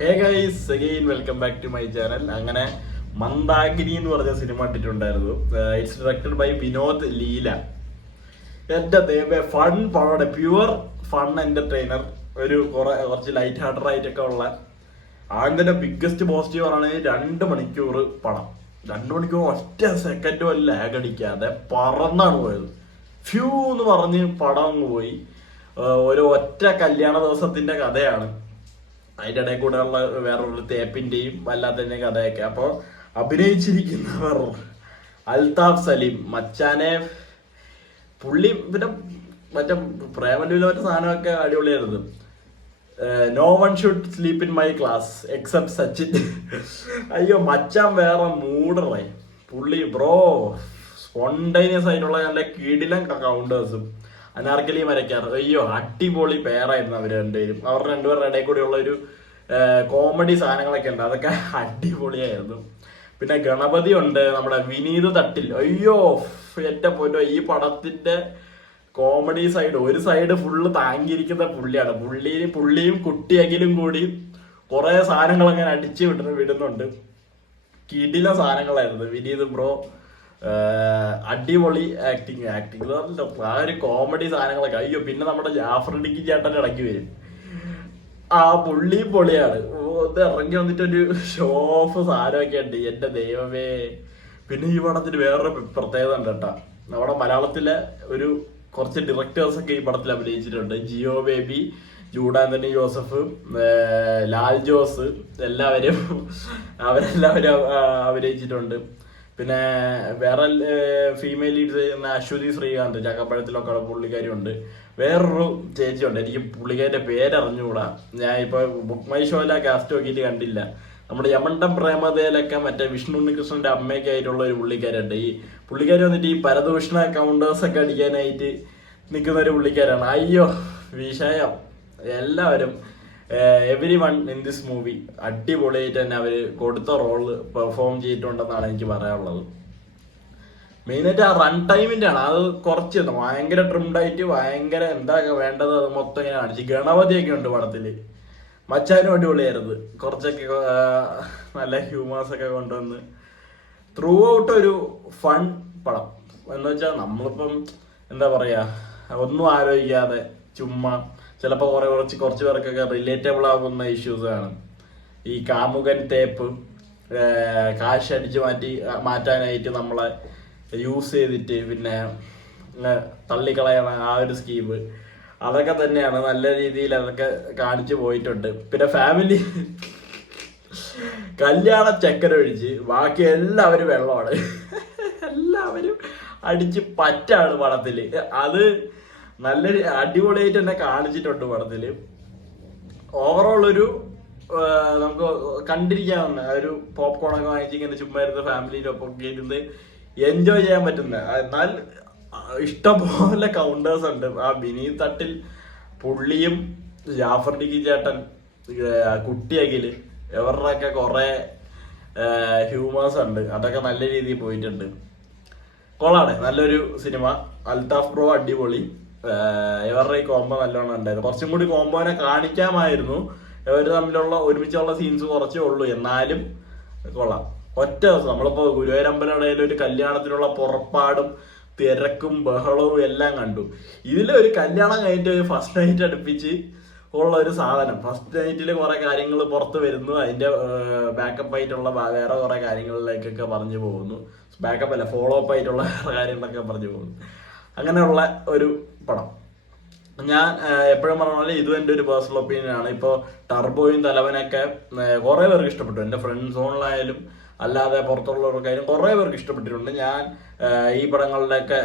Hey guys again welcome back to my channel. അങ്ങനെ മന്ദാകിനി എന്ന് പറഞ്ഞ സിനിമ ഇട്ടിട്ടുണ്ടായിരുന്നു. It's directed by Vinod Leela. എന്റെ ദൈവമേ, ഫൺ പടം, പ്യുവർ ഫൺ എന്റർടൈനർ. കുറച്ച് ലൈറ്റ് ഹാർട്ടഡ് ആയിട്ടൊക്കെ ഉള്ള അതിന്റെ ബിഗ്ഗസ്റ്റ് പോസിറ്റീവ് പറയുകയാണെങ്കിൽ 2 മണിക്കൂർ പടം. 2 മണിക്കൂർ ഒറ്റ സെക്കൻഡും ലാഗ് അടിക്കാതെ പറന്നാണ് പോയത്. ഫ്യൂ എന്ന് പറഞ്ഞ് പടം അങ്ങ് പോയി. ഒരു ഒറ്റ കല്യാണ ദിവസത്തിന്റെ കഥയാണ്. അതിൻ്റെ ഇടയിൽ കൂടെ ഉള്ള വേറൊരു തേപ്പിന്റെയും വല്ലാത്തതിന്റെ കഥയൊക്കെ. അപ്പോൾ അഭിനയിച്ചിരിക്കുന്നവർ അൽതാഫ് സലീം മച്ചാനെ, പുള്ളി പിന്നെ മറ്റേ പ്രേമലൂല മറ്റേ സാധനമൊക്കെ അടിപൊളിയായിരുന്നു. No one should sleep in my class except Sachin. അയ്യോ മച്ചാൻ വേറെ മൂഡറായി. പുള്ളി ബ്രോ സ്പോണ്ടേനിയസ് ആയിട്ടുള്ള നല്ല കിടിലൻ കൗണ്ടേഴ്സും അനാർക്കലി മരക്കാർ. അയ്യോ അടിപൊളി പേരായിരുന്നു അവർ രണ്ടുപേരും. അവരുടെ രണ്ടുപേരുടെ ഇടയിൽ കൂടെയുള്ള ഒരു കോമഡി സാധനങ്ങളൊക്കെ ഉണ്ട്, അതൊക്കെ അടിപൊളിയായിരുന്നു. പിന്നെ ഗണപതി ഉണ്ട്, നമ്മുടെ വിനീത് തട്ടിൽ. അയ്യോ എന്റെ പൊന്നോ, ഈ പടത്തിന്റെ കോമഡി സൈഡ് ഒരു സൈഡ് ഫുള്ള് താങ്ങിയിരിക്കുന്ന പുള്ളിയാണ്. പുള്ളിയും കുട്ടിയെങ്കിലും കൂടി കുറെ സാധനങ്ങൾ അങ്ങനെ അടിച്ചു വിടുന്നുണ്ട്. കിടില സാധനങ്ങളായിരുന്നു. വിനീത് ബ്രോ അടിപൊളി ആക്ടിങ് ആ ഒരു കോമഡി സാധനങ്ങളൊക്കെ. അയ്യോ പിന്നെ നമ്മുടെ ജാഫറിഡിക്ക് ചേട്ടൻ ഇടയ്ക്ക് വരും. ആ പുള്ളിയും പൊളിയാണ്. ഇത് ഇറങ്ങി വന്നിട്ടൊരു ഷോ ഓഫ് സാധനമൊക്കെ ഉണ്ട്. എന്റെ ദൈവമേ. പിന്നെ ഈ പടത്തിന് വേറൊരു പ്രത്യേകത ഉണ്ട് കേട്ടോ. നമ്മുടെ മലയാളത്തിലെ കുറച്ച് ഡയറക്ടേഴ്സ് ഒക്കെ ഈ പടത്തിൽ അഭിനയിച്ചിട്ടുണ്ട്. ജിയോ ബേബി, ജൂഡാന്തണി ജോസഫ്, ലാൽ ജോസ്, അവരെല്ലാവരും അഭിനയിച്ചിട്ടുണ്ട്. പിന്നെ വേറെ ഫീമെയിൽ ലീഡ്സ് അശ്വതി ശ്രീകാന്ത്, ചക്കപ്പഴത്തിലൊക്കെ പുള്ളിക്കാരി ഉണ്ട്. വേറൊരു ചേച്ചിയുണ്ട്, എനിക്ക് പുള്ളിക്കാരുടെ പേരറിഞ്ഞുകൂടാ. ഞാൻ ഇപ്പൊ ബുക്ക് മൈ ഷോയിലെ കാസ്റ്റ് നോക്കിയിട്ട് കണ്ടില്ല. നമ്മുടെ യമണ്ടം പ്രേമതയിലൊക്കെ മറ്റേ വിഷ്ണു ഉണ്ണികൃഷ്ണന്റെ അമ്മയൊക്കെ ആയിട്ടുള്ള ഒരു പുള്ളിക്കാരുണ്ട്. ഈ പുള്ളിക്കാരി വന്നിട്ട് ഈ പരദൂഷണ കൗണ്ടേഴ്സ് ഒക്കെ അടിക്കാനായിട്ട് നിൽക്കുന്ന ഒരു പുള്ളിക്കാരാണ്. അയ്യോ വിഷയം. എല്ലാവരും every one in this movie അടിപൊളിയായിട്ട് തന്നെ അവര് കൊടുത്ത റോള് പെർഫോം ചെയ്തിട്ടുണ്ടെന്നാണ് എനിക്ക് പറയാനുള്ളത്. മെയിനായിട്ട് ആ റൺ ടൈമിന്റെ ആണ്. അത് കുറച്ച് ഭയങ്കര ട്രിംഡായിട്ട് ഭയങ്കര എന്താ വേണ്ടത് അത് മൊത്തം ഇങ്ങനെ കാണിച്ചു. ഗണപതിയൊക്കെ ഉണ്ട് പടത്തില്. മച്ചാനും അടിപൊളിയായിരുന്നു. കുറച്ചൊക്കെ നല്ല ഹ്യൂമേഴ്സ് ഒക്കെ കൊണ്ടുവന്ന് ത്രൂ ഔട്ട് ഒരു ഫൺ പടം. എന്ന് വെച്ചാൽ നമ്മളിപ്പം എന്താ പറയാ, ഒന്നും ആലോചിക്കാതെ ചുമ്മാ ചിലപ്പോൾ കുറച്ച് പേർക്കൊക്കെ റിലേറ്റബിൾ ആകുന്ന ഇഷ്യൂസ് ആണ്. ഈ കാമുകൻ തേപ്പ്, കാശ് അടിച്ച് മാറ്റാനായിട്ട് നമ്മളെ യൂസ് ചെയ്തിട്ട് പിന്നെ തള്ളിക്കളയണ ആ ഒരു സ്കീം, അതൊക്കെ തന്നെയാണ്. നല്ല രീതിയിൽ അതൊക്കെ കാണിച്ചു പോയിട്ടുണ്ട്. പിന്നെ ഫാമിലി കല്യാണ ചക്കരൊഴിച്ച് ബാക്കി എല്ലാവരും വെള്ളമാണ്. എല്ലാവരും അടിച്ച് പറ്റാണ് പടത്തില്. അത് നല്ലൊരു അടിപൊളിയായിട്ട് തന്നെ കാണിച്ചിട്ടുണ്ട് പടത്തില്. ഓവറോൾ നമുക്ക് കണ്ടിരിക്കാവുന്ന ഒരു പോപ്കോൺ ഒക്കെ വാങ്ങിച്ച് ഇങ്ങനെ ചുമ്മാ ഇരുന്ന് ഫാമിലിയുടെ ഒപ്പം ഒക്കെ ഇരുന്ന് എൻജോയ് ചെയ്യാൻ പറ്റുന്ന, എന്നാൽ ഇഷ്ടംപോലെ കൗണ്ടേഴ്സ് ഉണ്ട്. ആ വിനീത് തട്ടിൽ പുള്ളിയും ജാഫർഡിക്ക് ചേട്ടൻ, കുട്ടിയകില്, ഇവരുടെയൊക്കെ കുറെ ഹ്യൂമേഴ്സ് ഉണ്ട്. അതൊക്കെ നല്ല രീതിയിൽ പോയിട്ടുണ്ട്. കൊള്ളാണ്, നല്ലൊരു സിനിമ. അൽതാഫ് ബ്രോ അടിപൊളി. ഇവരുടെ ഈ കോംബോ നല്ലോണം ഉണ്ടായിരുന്നു. കുറച്ചും കൂടി കോംബോനെ കാണിക്കാമായിരുന്നു. ഇവർ തമ്മിലുള്ള ഒരുമിച്ചുള്ള സീൻസ് കുറച്ചേ ഉള്ളൂ, എന്നാലും കൊള്ളാം. ഒറ്റ ദിവസം നമ്മളിപ്പോ ഗുരുവായൂരമ്പലടയിൽ ഒരു കല്യാണത്തിനുള്ള പുറപ്പാടും തിരക്കും ബഹളവും എല്ലാം കണ്ടു. ഇതിലൊരു കല്യാണം കഴിഞ്ഞിട്ട് ഒരു ഫസ്റ്റ് നൈറ്റ് അടുപ്പിച്ച് ഉള്ള ഒരു സാധനം. ഫസ്റ്റ് നൈറ്റിൽ കുറെ കാര്യങ്ങൾ പുറത്ത് വരുന്നു, അതിന്റെ ബാക്കപ്പ് ആയിട്ടുള്ള വേറെ കുറെ കാര്യങ്ങളിലേക്കൊക്കെ പറഞ്ഞു പോകുന്നു. ബാക്കപ്പ് അല്ല, ഫോളോ അപ്പ് ആയിട്ടുള്ള കാര്യങ്ങളൊക്കെ പറഞ്ഞു പോകുന്നു. അങ്ങനെയുള്ള ഒരു പടം. ഞാൻ എപ്പോഴും പറഞ്ഞ പോലെ ഇതും എൻ്റെ ഒരു പേഴ്സണൽ ഒപ്പീനിയൻ ആണ്. ഇപ്പോൾ ടർബോയും തലവനൊക്കെ കുറെ പേർക്ക് ഇഷ്ടപ്പെട്ടു. എൻ്റെ ഫ്രണ്ട് സോണിലായാലും അല്ലാതെ പുറത്തുള്ളവർക്കായാലും കുറെ പേർക്ക് ഇഷ്ടപ്പെട്ടിട്ടുണ്ട്. ഞാൻ ഈ പടങ്ങളുടെയൊക്കെ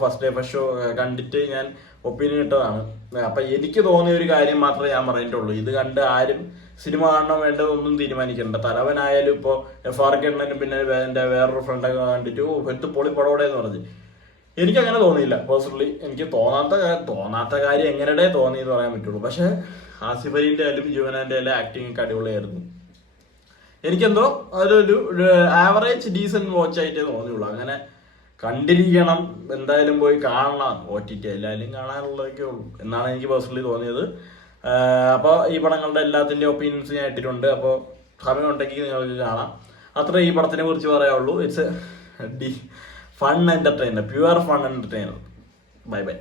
ഫസ്റ്റ് ഡേ ഫസ്റ്റ് ഷോ കണ്ടിട്ട് ഞാൻ ഒപ്പീനിയൻ ഇട്ടതാണ്. അപ്പൊ എനിക്ക് തോന്നിയ ഒരു കാര്യം മാത്രമേ ഞാൻ പറഞ്ഞിട്ടുള്ളൂ. ഇത് കണ്ട് ആരും സിനിമ കാണണം വേണ്ടതൊന്നും തീരുമാനിക്കണ്ട. തലവനായാലും ഇപ്പോൾ FR എണ്ണനും പിന്നെ എൻ്റെ വേറൊരു ഫ്രണ്ടൊക്കെ കണ്ടിട്ട് എത്ത് പൊളി പടോടെ എന്ന് പറഞ്ഞ് എനിക്കങ്ങനെ തോന്നിയില്ല. പേഴ്സണലി എനിക്ക് തോന്നാത്ത കാര്യം എങ്ങനെ തോന്നിയെന്ന് പറയാൻ പറ്റുള്ളൂ. പക്ഷെ ആസിഫ് അലിന്റെ ആയാലും ജീവനാന്റെ ആയാലും ആക്ടിങ് ഒക്കെ അടിപൊളിയായിരുന്നു. എനിക്കെന്തോ അതൊരു ആവറേജ് ഡീസന്റ് വാച്ച് ആയിട്ടേ തോന്നിയുള്ളൂ. അങ്ങനെ കണ്ടിരിക്കണം, എന്തായാലും പോയി കാണണം. OTT എല്ലാവരും കാണാനുള്ളതൊക്കെ ഉള്ളൂ എന്നാണ് എനിക്ക് പേഴ്സണലി തോന്നിയത്. അപ്പോൾ ഈ പടങ്ങളുടെ എല്ലാത്തിൻ്റെ ഒപ്പീനിയൻസ് ഞാൻ ഇട്ടിട്ടുണ്ട്. അപ്പോൾ സമയം ഉണ്ടെങ്കിൽ നിങ്ങൾക്ക് കാണാം. അത്ര ഈ പടത്തിനെ കുറിച്ച് പറയാനുള്ളൂ. It's fun entertainer, pure fun entertainer. Bye bye.